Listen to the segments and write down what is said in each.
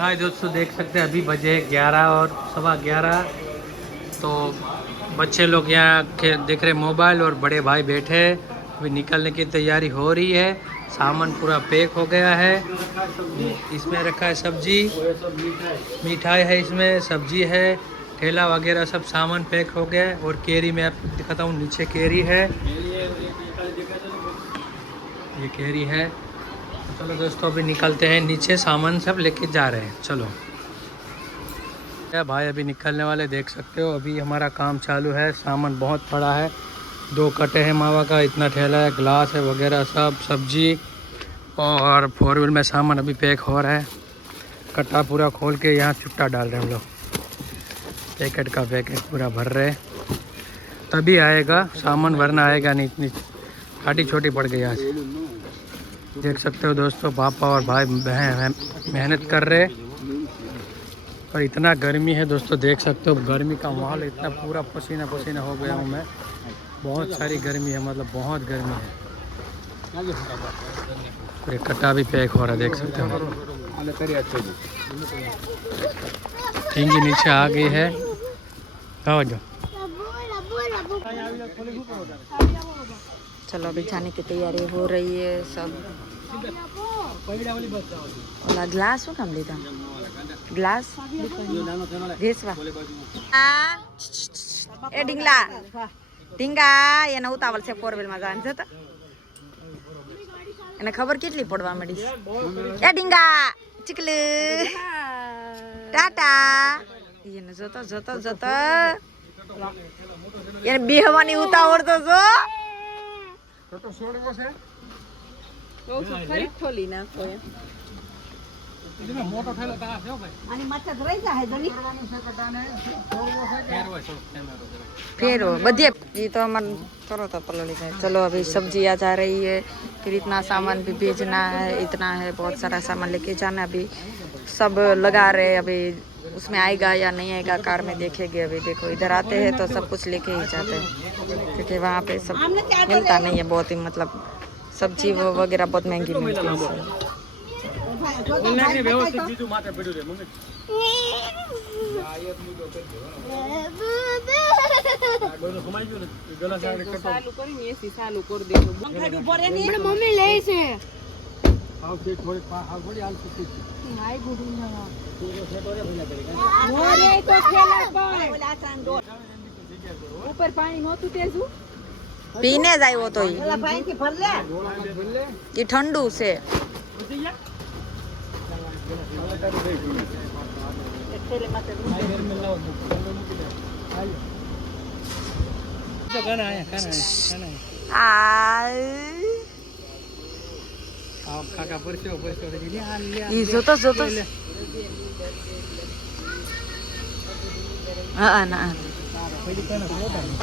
हाय दोस्तों, देख सकते हैं अभी बजे 11 और 11:15। तो बच्चे लोग यहाँ देख रहे मोबाइल और बड़े भाई बैठे हैं। अभी निकलने की तैयारी हो रही है। सामान पूरा पैक हो गया है। इसमें रखा है सब्जी, मिठाई है, इसमें सब्जी है, ठेला वगैरह सब सामान पैक हो गया है। और केरी में आपको दिखाता हूँ, नीचे केरी है, ये केरी है। चलो दोस्तों अभी निकलते हैं नीचे, सामान सब लेके जा रहे हैं। चलो भाई अभी निकलने वाले, देख सकते हो अभी हमारा काम चालू है। सामान बहुत बड़ा है, 2 कट्टे हैं मावा का, इतना ठेला है, ग्लास है वगैरह सब, सब्जी और 4 व्हील में सामान अभी पैक हो रहा है। कट्टा पूरा खोल के यहाँ चुट्टा डाल रहे हैं हम लोग, पैकेट का पैकेट पूरा भर रहे, तभी आएगा सामान, वरना आएगा नहीं। इतनी काटी छोटी पड़ गई आज। देख सकते हो दोस्तों, पापा और भाई बहन मेहनत कर रहे। और इतना गर्मी है दोस्तों, देख सकते हो गर्मी का माहौल, इतना पूरा पसीना पसीना हो गया हूँ मैं। बहुत सारी गर्मी है, मतलब बहुत गर्मी है। पूरे कट्टा भी पैक हो रहा है, देख सकते हो। टिंगी नीचे आ गई है। आओ जाओ। चलो अभी जाने की तैयारी हो रही है सब। ओला ग्लास हो कम लीधा ग्लास भेसवा ए ढींगला ढींगा એને ઉતાવળ છે 4 વ્હીલ માં જાન છે તો એને ખબર કેટલી પડવા મળી એ ઢીંગા ચીકલુ ટાટા એને જોતો જોતો જોતો એને બેહવાની ઉતાવળ તો જો તો છોડવો છે તો ખરી ખોલી નાખો એમ इतना मोटो ठेलो ता है भाई आणि मच्छर रही जाए जनी करવાનું છે કટાને છોડવો છે ફેરવો છે કેમેરો फेरो बधिए ये तो मन करो तो पलड़ी है। चलो अभी सब्जी आ जा रही है, फिर इतना सामान भी भेजना है, इतना है, बहुत सारा सामान लेके जाना। अभी सब लगा रहे, अभी उसमें आएगा या नहीं आएगा कार में देखेंगे। अभी देखो इधर आते हैं तो सब कुछ लेके ही जाते हैं, क्योंकि वहाँ पे सब मिलता नहीं है, बहुत ही मतलब सब्जी वो वगैरह बहुत महंगी मिलती है। મમ્મી લે છે ઉપર પાણી નહોતું તેજું पीने जाए वो तो ये ठंडू से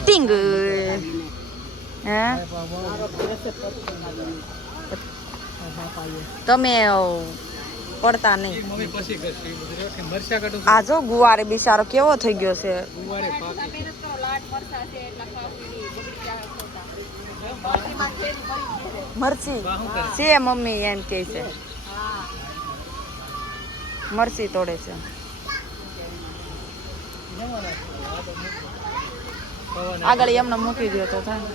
टिंग તમે પડતા નહીં। આ જો ગુવારે બિચારો કેવો થઈ ગયો છે। મરચી છે મમ્મી એમ કે છે, મરચી તોડે છે। આગળ એમને મૂકી દો તો થાય।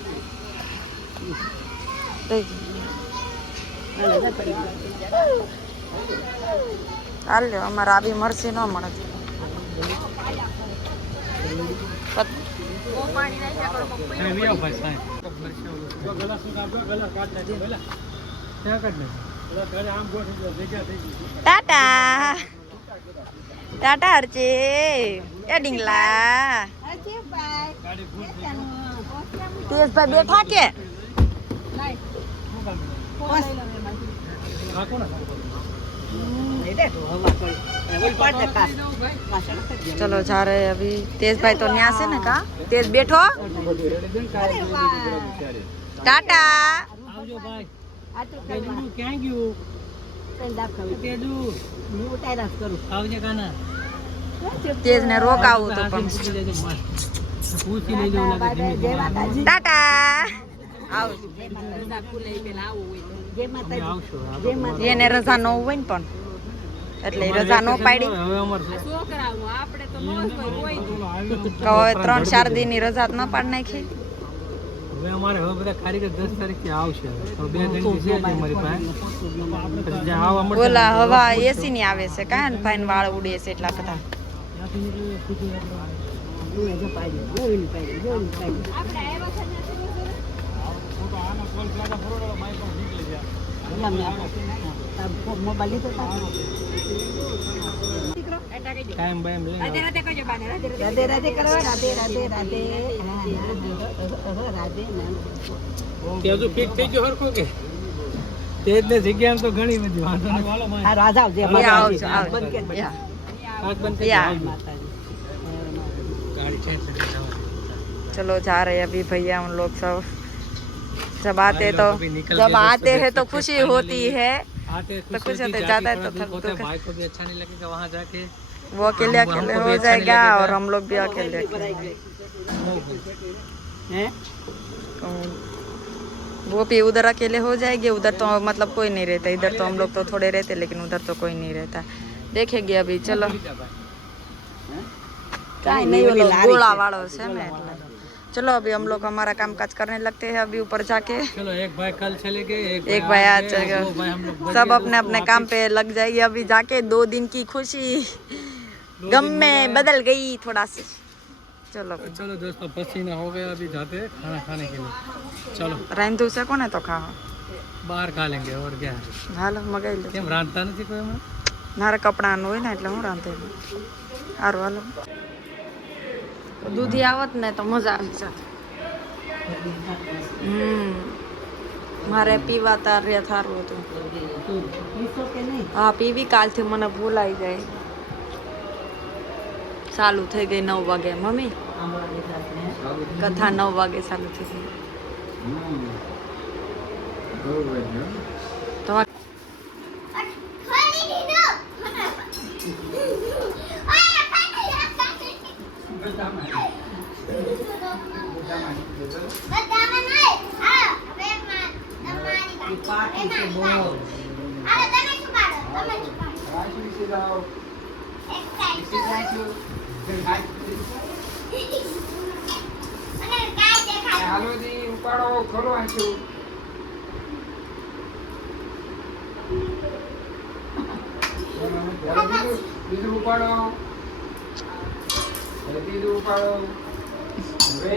હાલ લ્યો, અમારે આવી મરસી ન મળે। ટાટા ટાટા હરચે એ ડીંગલા તેજભાઈ બેઠા કે चलो जा रहे अभी। तेज भाई तो न्यास है ना का तेज बैठो टाटा तेज ने रोकाવું તો પણ टाटा આવ એને રજા ન હોય ને પણ એટલે ઈ રજા નો પાડી. હવે અમાર છોકરાઓ આપણે તો નો જ કોઈ તો હવે 3-4 દિનની રજા જ ન પાડી નાખી. હવે અમારે હવે બધા કારીગર 10 તારીખથી આવશે. હવે 2 દિનથી છે જ અમારી પાસે. પછી જ્યાં આવવા મળશે ઓલા હવા એસી ની આવે છે કાન ફાઈન વાળ ઉડે છે એટલા બધા. કાયમ બાયમ લઈને આવો. રાધે રાધે કરવા. રાધે રાધે રાધે રાધે. તે હજુ ફિટ થઈ ગયો હરખો કે તે જ ને જગ્યા તો ઘણી બધી વાંધો નહીં. હાલો માં આ રાજા આવજે આગ બંધ કરી या। દો. ગાડી ચેન્જ કરી જવા. चलो जा रहे हैं अभी भैया हम लोग सब। जब आते भाई तो लोग अभी निकल जब गए, आते दोस्तों हैं तो देखो, खुशी फाइनली होती है। आते तो कुछ होती, होते जाके ज्यादा थोड़ा तो दुख होता है, थक- भाई को भी अच्छा नहीं लगेगा वहाँ जाके। वो अकेले हमको अकेले भी हो अच्छा नहीं जाएगा लगेगा। और हम लोग भी अकेले अकेले। तो वो भी उधर अकेले हो जाएंगे। उधर तो मतलब कोई नहीं रहता, इधर तो हम लोग तो थोड़े रहते लेकिन उधर तो कोई नहीं रहता। देखेंगे अभी। चलो काई नहीं, वो लोग गोला वालों से ना એટલે। चलो अभी हम लोग हमारा काम काज करने लगते हैं अभी ऊपर जाके। चलो एक भाई कल चले गए, एक भाई आज गए, चले गए। दो भाई हम लोग बच सब गए, अपने दोस्तों अपने आके। काम पे लग जाइए अभी जाके। 2 दिन की खुशी गम में बदल गई थोड़ा सी। चलो तो चलो दोस्तों पसीना हो गया, अभी जाते हैं खाना खाने के लिए। चलो रांधू से कोने तो खाओ। बाहर खा लेंगे और क्या है। હાલો મગાઈ લો। કેમ રાંધતા નથી કોઈ હમણાં? મારે કપડાનું હોય ને એટલે હું રાંધે સારું હાલો। દૂધી આવત ને તો મજા આવી જાત। મારે પીવા તારે થારું હતું। હા પીવી, કાલથી મને ભૂલાઈ જાય। ચાલુ થઈ ગઈ 9 વાગે મમ્મી। કથા 9 વાગે ચાલુ થઈ ગઈ। તો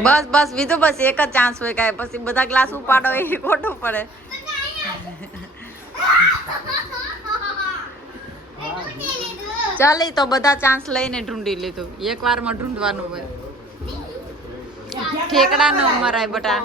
બસ બસ બીજું બસ એક જ ચાન્સ હોય કાંઈ પછી બધા ગ્લાસ ઉપાડો એ ખોટું પડે। ચાલે તો બધા ચાન્સ લઈને ઢૂંઢી લીધું। એક વારમાં ઢૂંઢવાનું હોય। ઠેકડા ન મરાય બટા।